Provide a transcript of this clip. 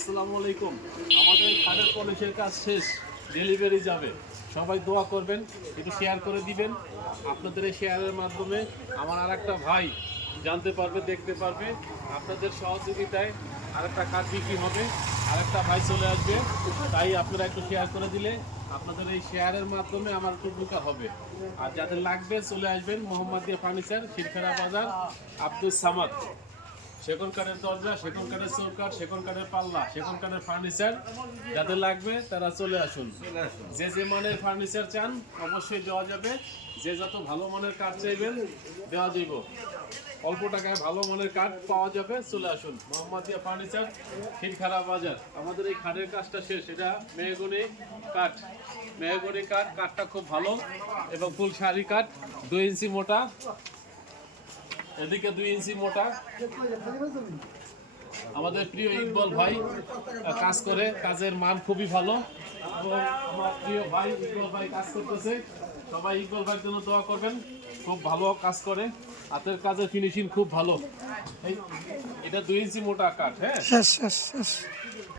আসসালামু আলাইকুম। আমাদের খাটের পলিশের কাজ শেষ, ডেলিভারি যাবে। সবাই দোয়া করবেন, একটু শেয়ার করে দিবেন। আপনাদের এই শেয়ারের মাধ্যমে আমার আরেকটা ভাই জানতে পারবে, দেখতে পারবে। আপনাদের সহযোগিতায় আরেকটা খাট বিক্রি হবে, আরেকটা ভাই চলে আসবে। তাই আপনারা একটু শেয়ার করে দিলে আপনাদের এই শেয়ারের মাধ্যমে আমার একটু উপকার হবে। আর যাদের লাগবে চলে আসবেন মোহাম্মদিয়া ফার্নিচার, শিরখেরা বাজার, আব্দুল সামাদ। সেগুন কাঠের দরজা, সেগুন কাঠের চৌকাঠ, সেগুন কাঠের পাল্লা, সেগুন কাঠের ফার্নিচার যাদের লাগবে তারা চলে আসুন। যে যে মানের ফার্নিচার চান অবশ্যই দেওয়া যাবে। যে যত ভালো মানের কাঠ চাইবেন দেওয়া দিব। অল্প টাকায় ভালো মানের কাঠ পাওয়া যাবে, চলে আসুন মোহাম্মদিয়া ফার্নিচার, শিরখেরা বাজার। আমাদের এই খাটের কাজটা শেষ, এটা মেহগনি কাঠ। মেহগনি কাঠ, কাঠটা খুব ভালো এবং ফুল শাড়ি কাঠ, 2 ইঞ্চি মোটা, এদিকে 2 ইঞ্চি মোটা। আমাদের প্রিয় ইকবাল ভাই কাজ করে, কাজের মান খুবই ভালো এবং আমার প্রিয় ভাই ইকবাল ভাই কাজ করতেছে। সবাই ইকবাল ভাইয়ের জন্য দোয়া করবেন, খুব ভালো কাজ করে, হাতের কাজের ফিনিশিং খুব ভালো। এটা 2 ইঞ্চি মোটা কাঠ। হ্যাঁ।